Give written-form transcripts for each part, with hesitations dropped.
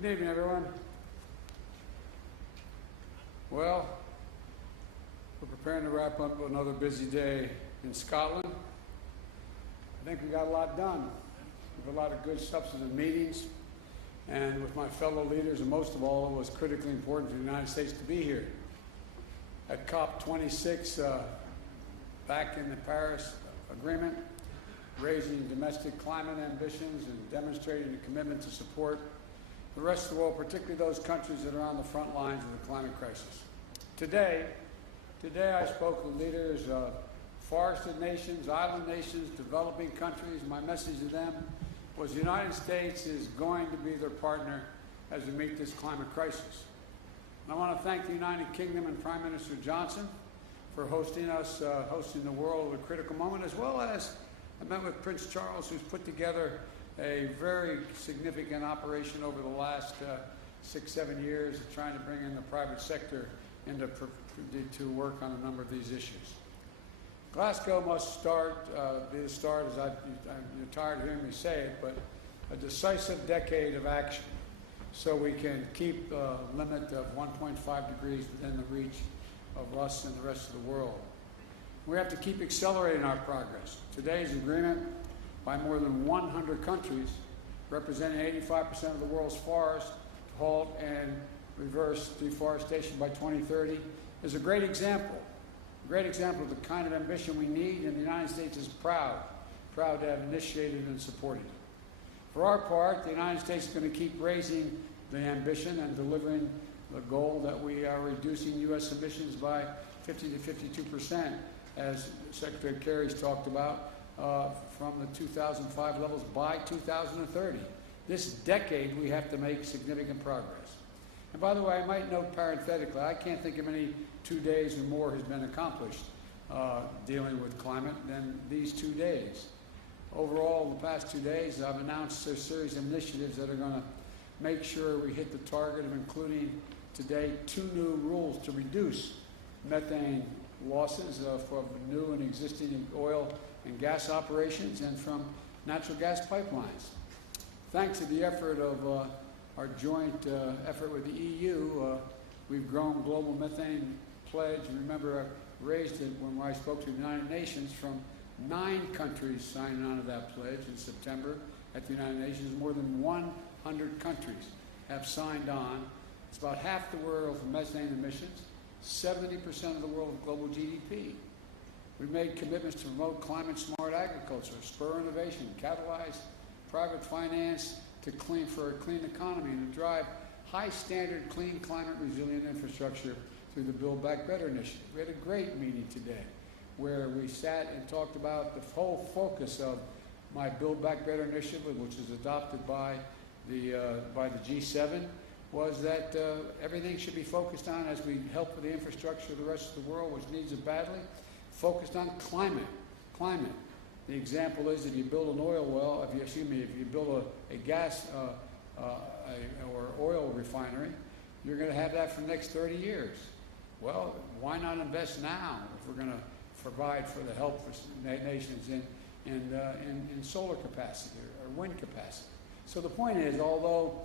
Good evening, everyone. Well, we're preparing to wrap up another busy day in Scotland. I think we got a lot done. We have a lot of good substantive meetings, and with my fellow leaders, and most of all, it was critically important for the United States to be here. At COP26, back in the Paris Agreement, raising domestic climate ambitions and demonstrating the commitment to support the rest of the world, particularly those countries that are on the front lines of the climate crisis. Today I spoke with leaders of forested nations, island nations, developing countries. My message to them was the United States is going to be their partner as we meet this climate crisis. And I want to thank the United Kingdom and Prime Minister Johnson for hosting us, hosting the world at a critical moment, as well as I met with Prince Charles, who's put together a very significant operation over the last 6-7 years of trying to bring in the private sector to work on a number of these issues. Glasgow must be the start, as you're tired of hearing me say it, but a decisive decade of action so we can keep the limit of 1.5 degrees within the reach of us and the rest of the world. We have to keep accelerating our progress. Today's agreement by more than 100 countries, representing 85% of the world's forests, to halt and reverse deforestation by 2030, is a great example of the kind of ambition we need, and the United States is proud to have initiated and supported it. For our part, the United States is going to keep raising the ambition and delivering the goal that we are reducing U.S. emissions by 50 to 52%, as Secretary Kerry's talked about, from the 2005 levels by 2030. This decade, we have to make significant progress. And by the way, I might note parenthetically, I can't think of any 2 days or more has been accomplished dealing with climate than these 2 days. Overall, the past 2 days, I've announced a series of initiatives that are going to make sure we hit the target of including today 2 new rules to reduce methane losses from new and existing oil and gas operations and from natural gas pipelines. Thanks to the effort of our joint effort with the EU, we've grown global methane pledge. Remember, I raised it when I spoke to the United Nations from 9 countries signing on to that pledge in September at the United Nations. More than 100 countries have signed on. It's about half the world's methane emissions, 70% of the world's global GDP. We've made commitments to promote climate-smart agriculture, spur innovation, catalyze private finance for a clean economy, and to drive high-standard, clean, climate-resilient infrastructure through the Build Back Better initiative. We had a great meeting today where we sat and talked about the whole focus of my Build Back Better initiative, which is adopted by the G7, was that everything should be focused on, as we help with the infrastructure of the rest of the world, which needs it badly, focused on climate. The example is if you build an oil well, if you build a gas or oil refinery, you're going to have that for the next 30 years. Well, why not invest now if we're going to provide for the help for nations in solar capacity or wind capacity? So the point is, although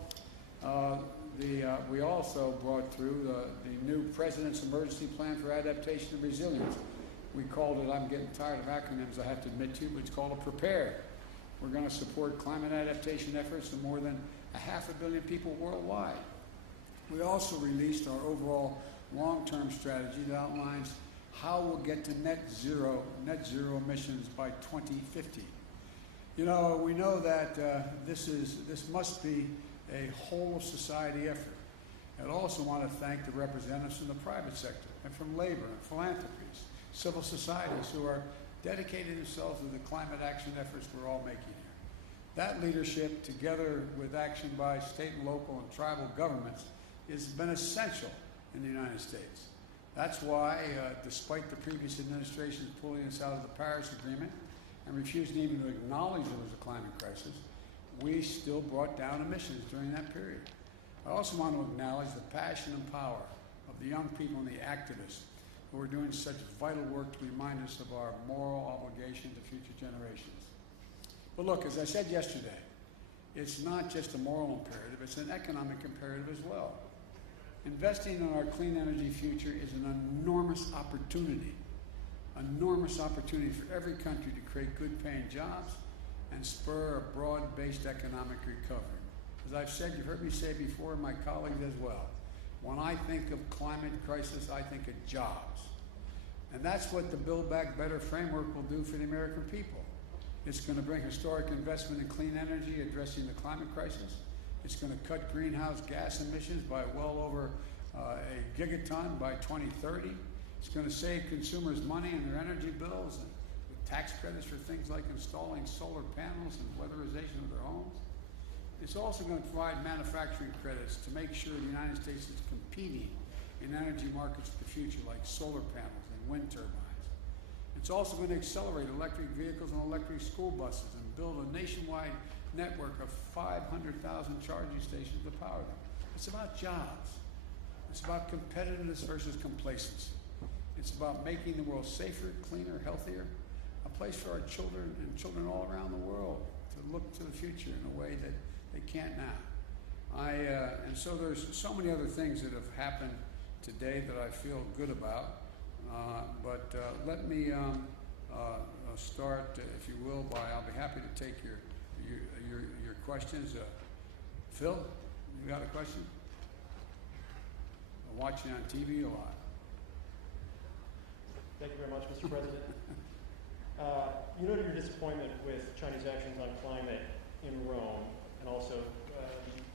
we also brought through the new President's Emergency Plan for Adaptation and Resilience. We called it, I'm getting tired of acronyms, I have to admit to you, but it's called a PREPARE. We're going to support climate adaptation efforts of more than 500 million people worldwide. We also released our overall long-term strategy that outlines how we'll get to net zero emissions by 2050. You know, we know that this must be a whole society effort. I'd also want to thank the representatives from the private sector and from labor and philanthropies, civil societies who are dedicating themselves to the climate action efforts we're all making here. That leadership, together with action by state and local and tribal governments, has been essential in the United States. That's why, despite the previous administration's pulling us out of the Paris Agreement and refusing even to acknowledge there was a climate crisis, we still brought down emissions during that period. I also want to acknowledge the passion and power of the young people and the activists who are doing such vital work to remind us of our moral obligation to future generations. But look, as I said yesterday, It's not just a moral imperative, it's an economic imperative as well. Investing in our clean energy future is an enormous opportunity for every country to create good-paying jobs and spur a broad-based economic recovery. As I've said, you've heard me say before, my colleagues as well, when I think of climate crisis, I think of jobs. And that's what the Build Back Better framework will do for the American people. It's going to bring historic investment in clean energy, addressing the climate crisis. It's going to cut greenhouse gas emissions by well over a gigaton by 2030. It's going to save consumers money in their energy bills and with tax credits for things like installing solar panels and weatherization of their homes. It's also going to provide manufacturing credits to make sure the United States is competing in energy markets of the future like solar panels and wind turbines. It's also going to accelerate electric vehicles and electric school buses and build a nationwide network of 500,000 charging stations to power them. It's about jobs. It's about competitiveness versus complacency. It's about making the world safer, cleaner, healthier, a place for our children and children all around the world to look to the future in a way that they can't now. And so there's so many other things that have happened today that I feel good about. But let me start, if you will, by I'll be happy to take your questions. Phil, you got a question? I'm watching on TV a lot. Thank you very much, Mr. President. You noted your disappointment with Chinese actions on climate in Rome, and also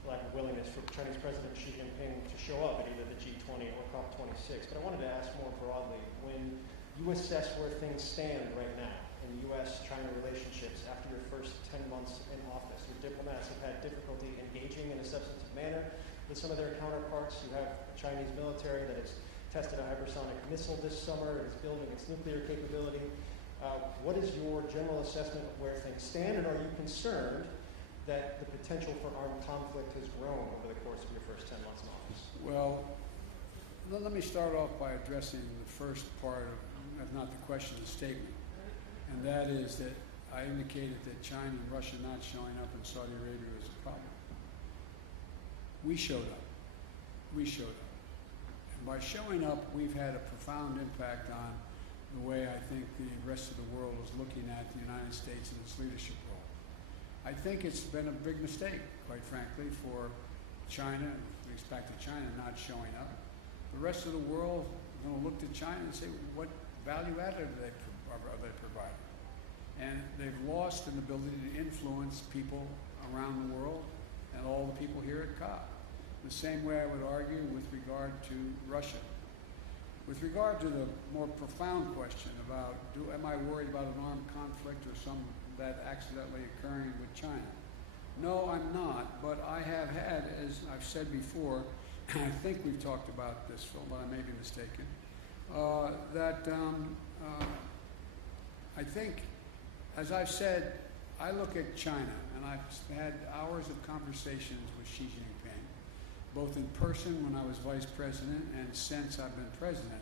lack of willingness for Chinese President Xi Jinping to show up at either the G20 or COP26. But I wanted to ask more broadly, when you assess where things stand right now in U.S.-China relationships after your first 10 months in office, your diplomats have had difficulty engaging in a substantive manner with some of their counterparts. You have a Chinese military that has tested a hypersonic missile this summer and is building its nuclear capability. What is your general assessment of where things stand, and are you concerned that the potential for armed conflict has grown over the course of your first 10 months in office? Well, let me start off by addressing the first part of, if not the question, the statement. And that is that I indicated that China and Russia not showing up in Saudi Arabia was a problem. We showed up. We showed up. And by showing up, we've had a profound impact on the way I think the rest of the world is looking at the United States and its leadership role. I think it's been a big mistake, quite frankly, for China, with respect to China not showing up. The rest of the world is going to look to China and say, what value added are they providing? And they've lost an ability to influence people around the world and all the people here at COP. The same way I would argue with regard to Russia. With regard to the more profound question about, am I worried about an armed conflict or some that accidentally occurring with China? No, I'm not, but I have had, as I've said before, and I think we've talked about this, Phil, but I may be mistaken, I think, as I've said, I look at China, and I've had hours of conversations with Xi Jinping, both in person when I was vice president and since I've been president,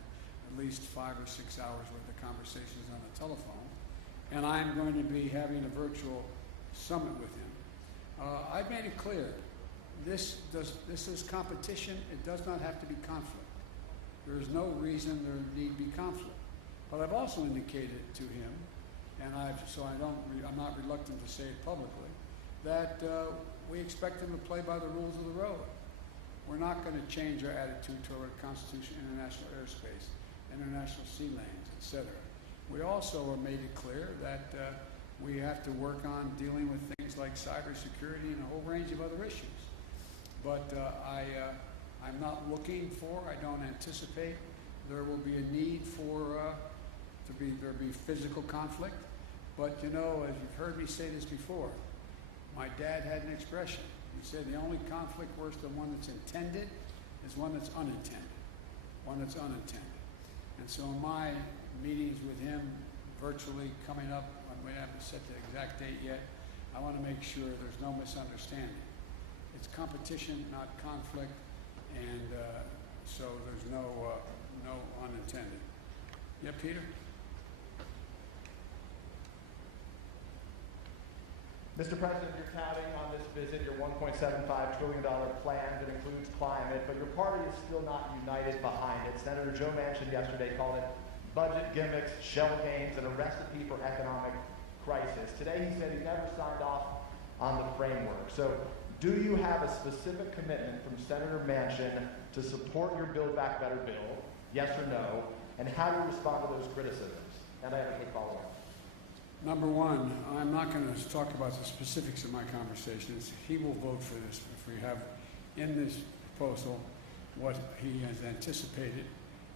at least 5 or 6 hours worth of conversations on the telephone. And I'm going to be having a virtual summit with him. I've made it clear, this is competition. It does not have to be conflict. There is no reason there need be conflict. But I've also indicated to him, and I'm not reluctant to say it publicly, that we expect him to play by the rules of the road. We're not going to change our attitude toward Constitution, international airspace, international sea lanes, etc. We also have made it clear that we have to work on dealing with things like cybersecurity and a whole range of other issues. But I'm not looking for, I don't anticipate there will be a need for there be physical conflict. But you know, as you've heard me say this before, my dad had an expression. He said the only conflict worse than one that's intended is one that's unintended. One that's unintended. And so in my meetings with him virtually coming up, we haven't set the exact date yet, I want to make sure there's no misunderstanding. It's competition, not conflict, and so there's no unintended. Yeah, Peter? Mr. President, you're touting on this visit your $1.75 trillion plan that includes climate, but your party is still not united behind it. Senator Joe Manchin yesterday called it budget gimmicks, shell games, and a recipe for economic crisis. Today he said he never signed off on the framework. So do you have a specific commitment from Senator Manchin to support your Build Back Better bill, yes or no, and how do you respond to those criticisms? And I have a quick follow-up. Number one, I'm not going to talk about the specifics of my conversations. He will vote for this if we have in this proposal what he has anticipated,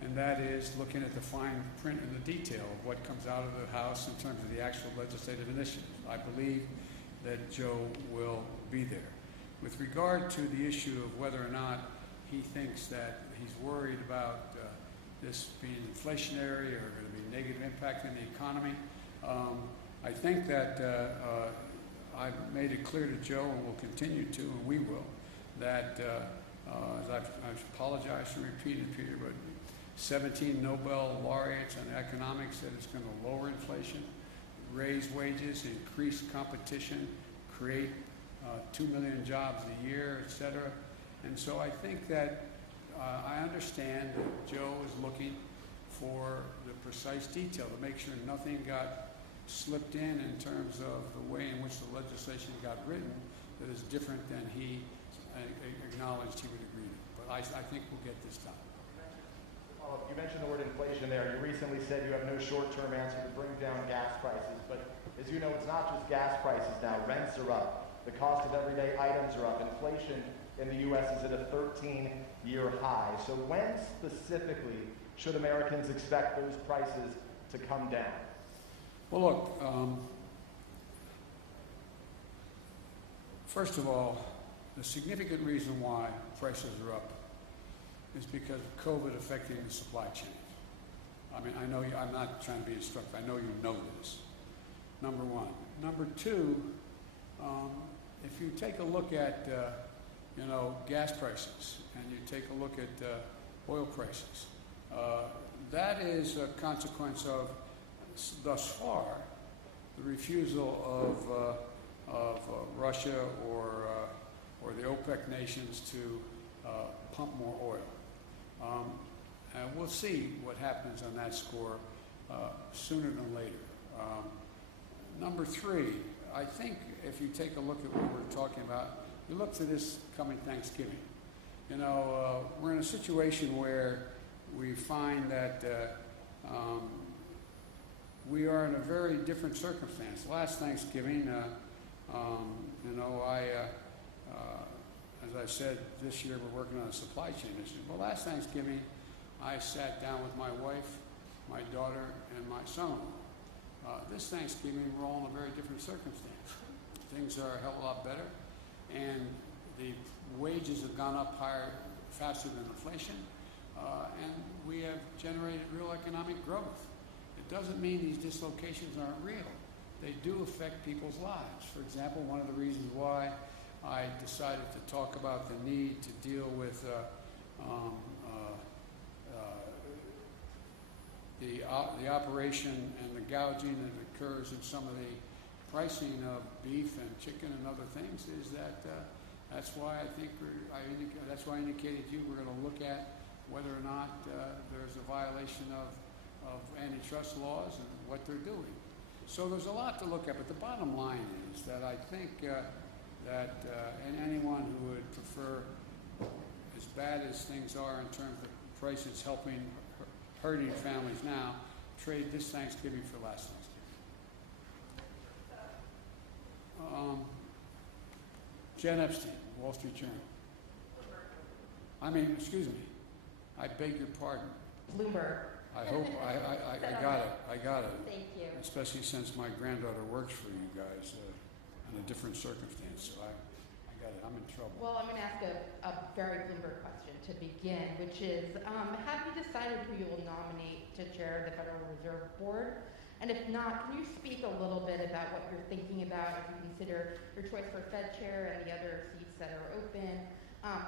and that is looking at the fine print and the detail of what comes out of the House in terms of the actual legislative initiatives. I believe that Joe will be there. With regard to the issue of whether or not he thinks that he's worried about this being inflationary or going to be a negative impact in the economy, I think that I've made it clear to Joe, and will continue to, and we will, that as I've apologized for repeating, Peter, but 17 Nobel laureates on economics said it's going to lower inflation, raise wages, increase competition, create 2 million jobs a year, et cetera. And so I think that I understand that Joe is looking for the precise detail to make sure nothing got slipped in terms of the way in which the legislation got written that is different than he acknowledged he would agree to. But I think we'll get this done. You mentioned the word inflation there. You recently said you have no short-term answer to bring down gas prices. But as you know, it's not just gas prices now. Rents are up. The cost of everyday items are up. Inflation in the U.S. is at a 13-year high. So when specifically should Americans expect those prices to come down? Well, look, first of all, the significant reason why prices are up is because of COVID affecting the supply chain. I mean, I know you, I'm not trying to be instructive. I know you know this. Number one. Number two, if you take a look at, gas prices, and you take a look at oil prices, that is a consequence of, thus far, the refusal of Russia or the OPEC nations to pump more oil. And we'll see what happens on that score sooner than later. Number three, I think if you take a look at what we're talking about, you look to this coming Thanksgiving. We're in a situation where we find that we are in a very different circumstance. Last Thanksgiving, as I said, this year we're working on a supply chain issue. Well, last Thanksgiving, I sat down with my wife, my daughter, and my son-in-law. This Thanksgiving, we're all in a very different circumstance. Things are a hell of a lot better, and the wages have gone up higher, faster than inflation, and we have generated real economic growth. It doesn't mean these dislocations aren't real. They do affect people's lives. For example, one of the reasons why I decided to talk about the need to deal with the operation and the gouging that occurs in some of the pricing of beef and chicken and other things is that that's why I think that's why I indicated to you we're going to look at whether or not there's a violation of antitrust laws and what they're doing. So there's a lot to look at, but the bottom line is that I think and anyone who would prefer, as bad as things are in terms of prices hurting families now, trade this Thanksgiving for last Thanksgiving. Jen Epstein, Wall Street Journal. Excuse me. I beg your pardon. Bloomberg. I hope I got it. I got it. Thank you. Especially since my granddaughter works for you guys in a different circumstance. So I got it. I'm in trouble. Well, I'm going to ask a very Bloomberg question to begin, which is, have you decided who you will nominate to chair the Federal Reserve Board? And if not, can you speak a little bit about what you're thinking about if you consider your choice for Fed chair and the other seats that are open?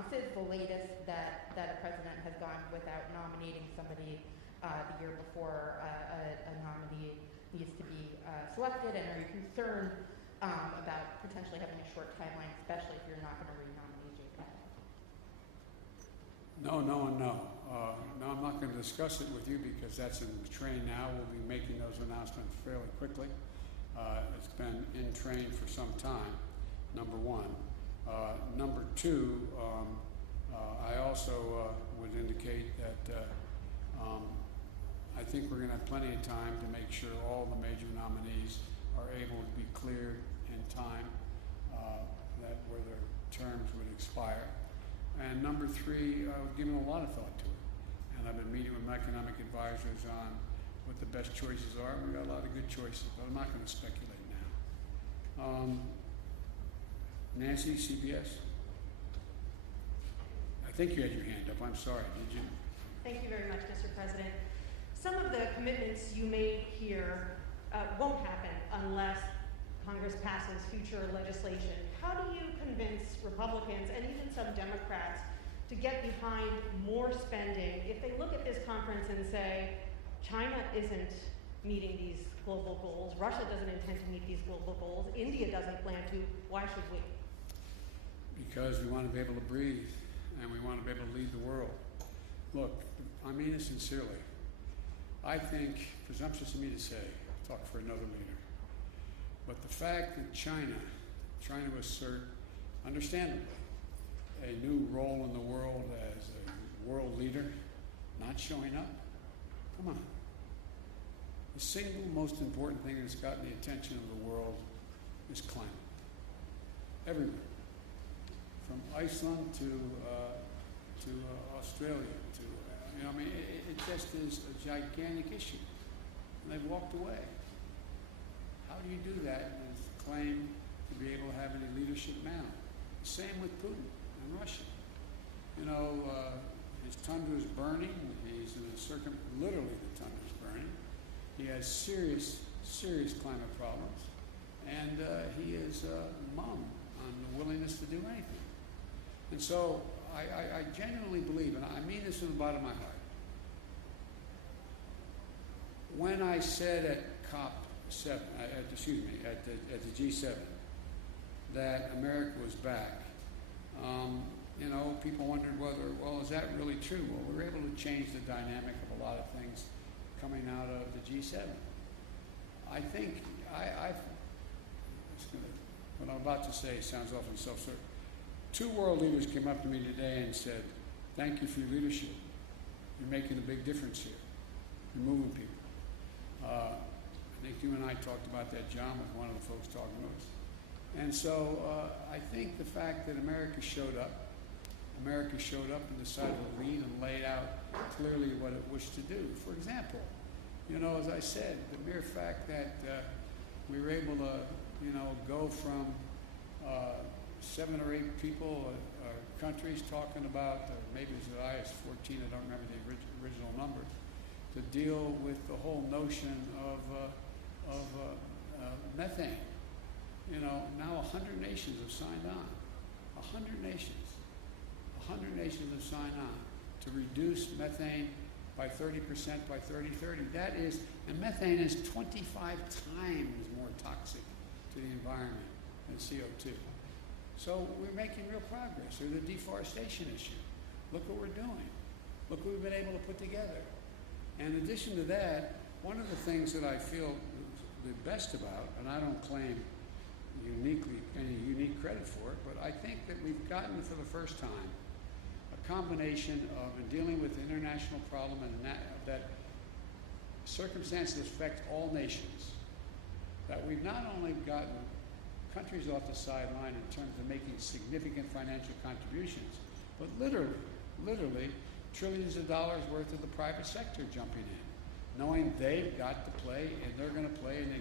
This is the latest that a president has gone without nominating somebody the year before a nominee needs to be selected. And are you concerned about potentially having a short timeline, especially if you're not going to re-nominate JPEG? No, no, and no. No, I'm not going to discuss it with you because that's in train now. We'll be making those announcements fairly quickly. It's been in train for some time, number one. Number two, I also would indicate that I think we're going to have plenty of time to make sure all the major nominees are able to be cleared in time that where their terms would expire. And number three, I've given a lot of thought to it. And I've been meeting with my economic advisors on what the best choices are. We've got a lot of good choices, but I'm not going to speculate now. Nancy, CBS? I think you had your hand up. I'm sorry. Did you? Thank you very much, Mr. President. Some of the commitments you made here won't happen unless Congress passes future legislation. How do you convince Republicans and even some Democrats to get behind more spending if they look at this conference and say, China isn't meeting these global goals, Russia doesn't intend to meet these global goals, India doesn't plan to, why should we? Because we want to be able to breathe and we want to be able to lead the world. Look, I mean it sincerely. I think, presumptuous of me to say, talk for another leader, but the fact that China to assert, understandably, a new role in the world as a world leader, not showing up, come on. The single most important thing that's gotten the attention of the world is climate. Everywhere. From Iceland to Australia, it just is a gigantic issue. And they've walked away. How do you do that and claim to be able to have any leadership now? Same with Putin and Russia. His tundra is burning. He's in a literally the tundra is burning. He has serious climate problems. And he is mum on the willingness to do anything. And so I genuinely believe, and I mean this from the bottom of my heart, when I said at COP7, at the G7, that America was back, people wondered whether, is that really true? Well, we were able to change the dynamic of a lot of things coming out of the G7. I think, what I'm about to say sounds often self-serving. 2 world leaders came up to me today and said, thank you for your leadership. You're making a big difference here. You're moving people. I think you and I talked about that, John, with one of the folks talking to us. And so I think the fact that America showed up and decided to lead and laid out clearly what it wished to do. For example, as I said, the mere fact that we were able to, go from 7 or 8 people, countries talking about, maybe it was as high as 14, I don't remember the original number, to deal with the whole notion of methane. Now 100 nations have signed on. 100 nations have signed on to reduce methane by 30% by 2030. And methane is 25 times more toxic to the environment than CO2. So we're making real progress. Or the deforestation issue. Look what we're doing. Look what we've been able to put together. And in addition to that, one of the things that I feel the best about, and I don't claim any unique credit for it, but I think that we've gotten for the first time a combination of, in dealing with the international problem and that circumstances affect all nations, that we've not only gotten countries off the sideline in terms of making significant financial contributions, but literally trillions of dollars worth of the private sector jumping in, knowing they've got to play and they're going to play an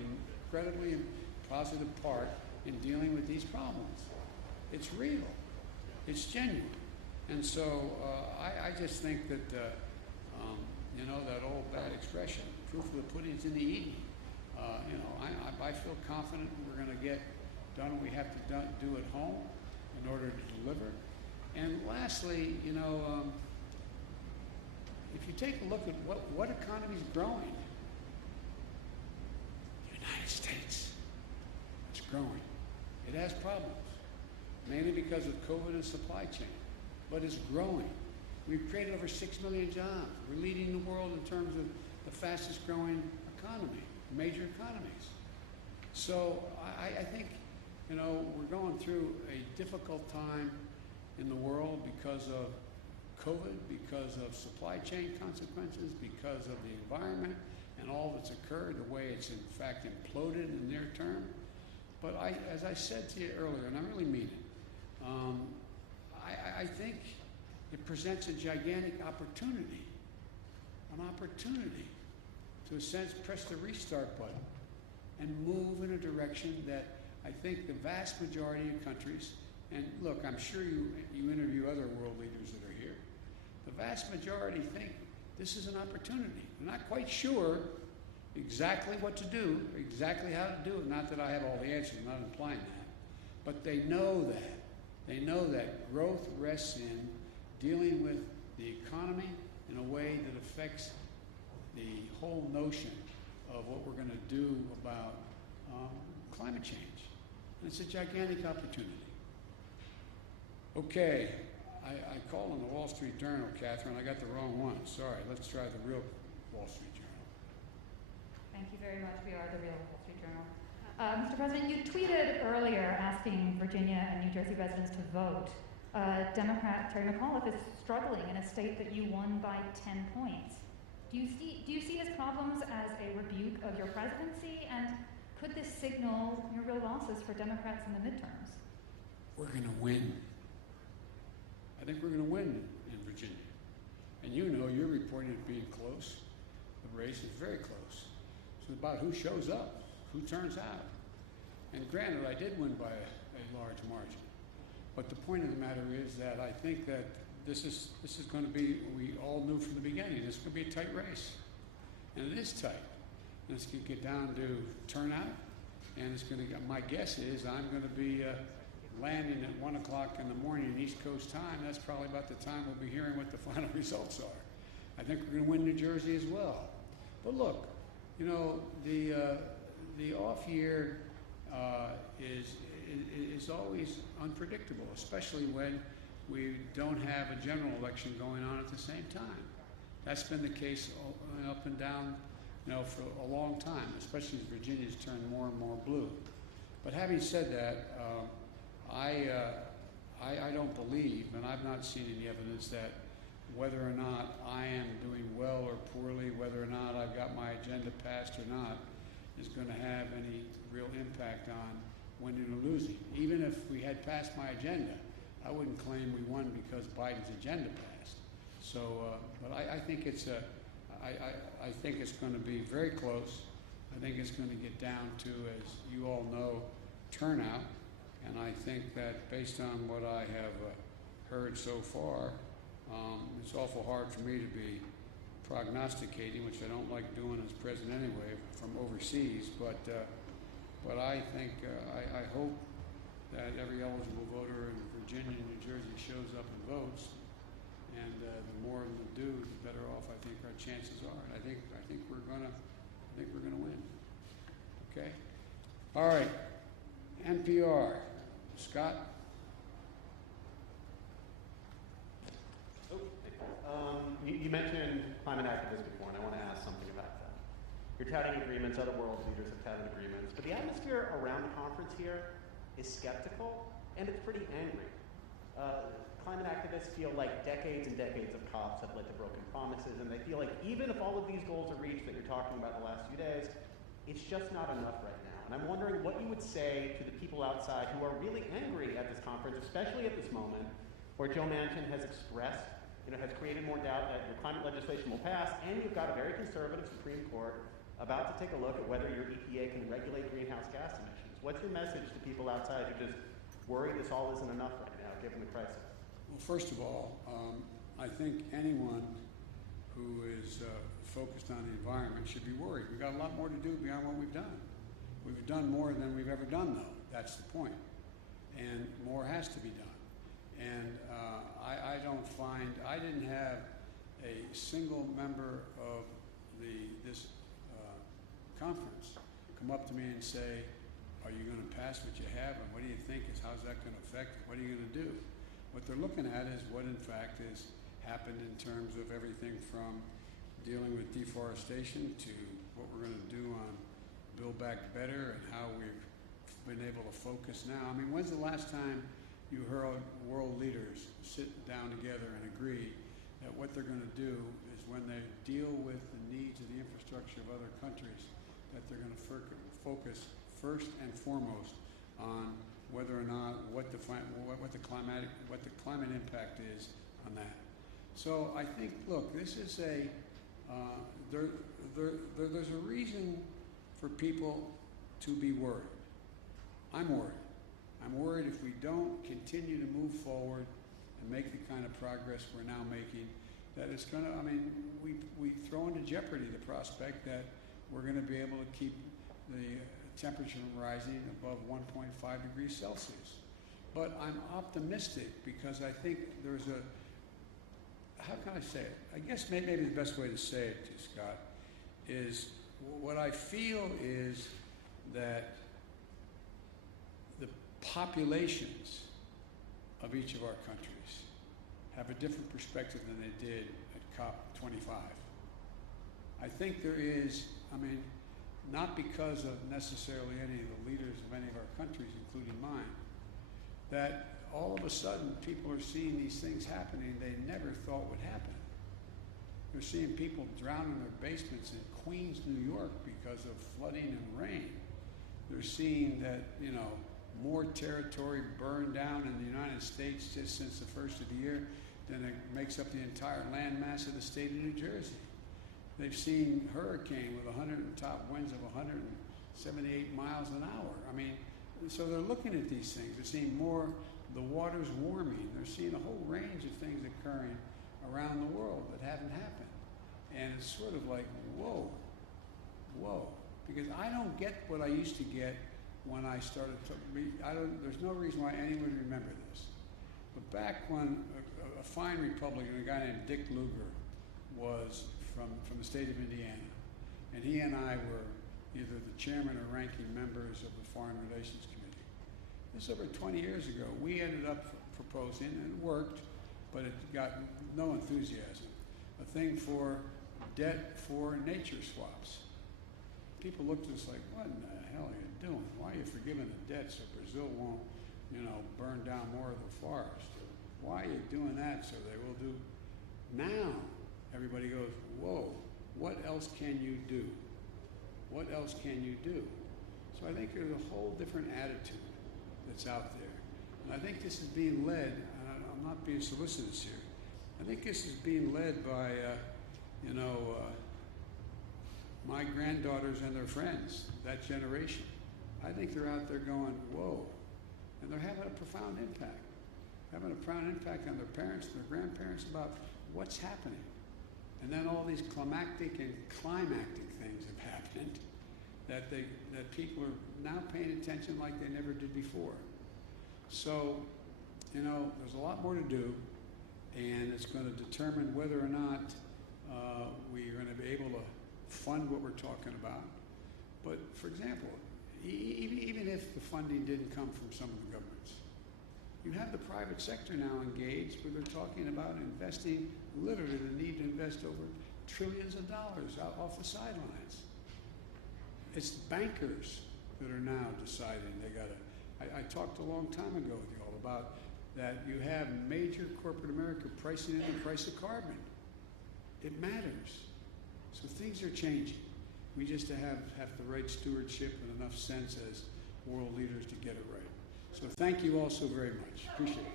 incredibly positive part in dealing with these problems. It's real. It's genuine. And so I just think that, that old bad expression, proof of the pudding's in the eating. I feel confident we're going to get done what we have to do at home in order to deliver. And lastly, if you take a look at what economy is growing, the United States, it's growing. It has problems, mainly because of COVID and supply chain, but it's growing. We've created over 6 million jobs. We're leading the world in terms of the fastest growing economy, major economies. So I think, you know, we're going through a difficult time in the world because of COVID, because of supply chain consequences, because of the environment and all that's occurred, the way it's in fact imploded in the near term. But as I said to you earlier, and I really mean it, I think it presents a gigantic opportunity, to, in a sense, press the restart button and move in a direction that I think the vast majority of countries, and look, I'm sure you interview other world leaders that are here, the vast majority think this is an opportunity. They're not quite sure exactly what to do, exactly how to do it. Not that I have all the answers, I'm not implying that. But they know that. They know that growth rests in dealing with the economy in a way that affects the whole notion of what we're going to do about climate change. And it's a gigantic opportunity. Okay, I called on the Wall Street Journal, Catherine. I got the wrong one. Sorry. Let's try the real Wall Street Journal. Thank you very much. We are the real Wall Street Journal. Mr. President, you tweeted earlier asking Virginia and New Jersey residents to vote. Democrat Terry McAuliffe is struggling in a state that you won by 10 points. Do you see his problems as a rebuke of your presidency, and could this signal your real losses for Democrats in the midterms? We're going to win. I think we're going to win in Virginia. And you know, you're reporting it being close. The race is very close. It's about who shows up, who turns out. And granted, I did win by a large margin. But the point of the matter is that I think that this is going to be, we all knew from the beginning, this is going to be a tight race. And it is tight. And it's going to get down to turnout. And it's going to, my guess is I'm going to be landing at 1 o'clock in the morning East Coast time. That's probably about the time we'll be hearing what the final results are. I think we're going to win New Jersey as well. But look, you know, the off year is always unpredictable, especially when we don't have a general election going on at the same time. That's been the case up and down, you know, for a long time, especially as Virginia's turned more and more blue. But having said that, I don't believe, and I've not seen any evidence that whether or not I am doing well or poorly, whether or not I've got my agenda passed or not, is going to have any real impact on winning or losing. Even if we had passed my agenda, I wouldn't claim we won because Biden's agenda passed. So, but I think it's I think it's going to be very close. I think it's going to get down to, as you all know, turnout. And I think that based on what I have heard so far, it's awful hard for me to be prognosticating, which I don't like doing as president anyway, from overseas. But I think, I hope that every eligible voter in Virginia and New Jersey shows up and votes. And the more of them do, the better off I think our chances are. And I think we're gonna win. Okay. All right. NPR. Scott? You mentioned climate activists before, and I want to ask something about that. You're touting agreements, other world leaders have touted agreements, but the atmosphere around the conference here is skeptical, and it's pretty angry. Climate activists feel like decades and decades of COPs have led to broken promises, and they feel like even if all of these goals are reached that you're talking about the last few days, it's just not enough right now. And I'm wondering what you would say to the people outside who are really angry at this conference, especially at this moment, where Joe Manchin has expressed, has created more doubt that your climate legislation will pass, and you've got a very conservative Supreme Court about to take a look at whether your EPA can regulate greenhouse gas emissions. What's your message to people outside who just worry this all isn't enough right now, given the crisis? Well, first of all, I think anyone who is focused on the environment should be worried. We've got a lot more to do beyond what we've done. We've done more than we've ever done, though. That's the point. And more has to be done. And I don't find, I didn't have a single member of this conference come up to me and say, Are you going to pass what you have, and what do you think is, how's that going to affect it? What are you going to do? What they're looking at is what in fact has happened in terms of everything from dealing with deforestation to what we're going to do on Build Back Better and how we've been able to focus now. I mean, when's the last time you heard world leaders sit down together and agree that what they're going to do is when they deal with the needs of the infrastructure of other countries, that they're going to focus first and foremost on whether or not what the climate impact is on that. So I think, look, this is there's a reason for people to be worried. I'm worried. I'm worried if we don't continue to move forward and make the kind of progress we're now making, that it's going to, I mean, we throw into jeopardy the prospect that we're going to be able to keep the temperature from rising above 1.5 degrees Celsius. But I'm optimistic because I think there's how can I say it? I guess maybe the best way to say it, to Scott, is what I feel is that the populations of each of our countries have a different perspective than they did at COP25. I think there is, I mean, not because of necessarily any of the leaders of any of our countries, including mine, that all of a sudden people are seeing these things happening they never thought would happen. They're seeing people drown in their basements in Queens, New York because of flooding and rain. They're seeing that, you know, more territory burned down in the United States just since the first of the year than it makes up the entire landmass of the state of New Jersey. They've seen hurricane with top winds of 178 miles an hour. I mean, so they're looking at these things. They're seeing more, the water's warming. They're seeing a whole range of things occurring around the world that haven't happened. And it's sort of like, whoa, whoa. Because I don't get what I used to get when I started to read. There's no reason why anyone would remember this. But back when a fine Republican, a guy named Dick Lugar, was from the state of Indiana, and he and I were either the chairman or ranking members of the Foreign Relations Committee. This is over 20 years ago. We ended up proposing, and it worked, but it got no enthusiasm, a thing for debt for nature swaps. People looked at us like, what in the hell are you doing? Why are you forgiving the debt so Brazil won't, you know, burn down more of the forest? Why are you doing that so they will do? Now, everybody goes, whoa, what else can you do? What else can you do? So I think there's a whole different attitude that's out there. And I think this is being led, and I'm not being solicitous here, I think this is being led by, my granddaughters and their friends, that generation. I think they're out there going, whoa, and they're having a profound impact. Having a profound impact on their parents and their grandparents about what's happening. And then all these climactic and climactic things have happened that people are now paying attention like they never did before. So, you know, there's a lot more to do, and it's going to determine whether or not we're going to be able to fund what we're talking about. But, for example, even if the funding didn't come from some of the governments, you have the private sector now engaged where they're talking about investing, literally the need to invest over trillions of dollars out off the sidelines. It's bankers that are now deciding they got to. I talked a long time ago with you all about that you have major corporate America pricing in the price of carbon. It matters. So things are changing. We just have the right stewardship and enough sense as world leaders to get it right. So thank you all so very much. Appreciate it.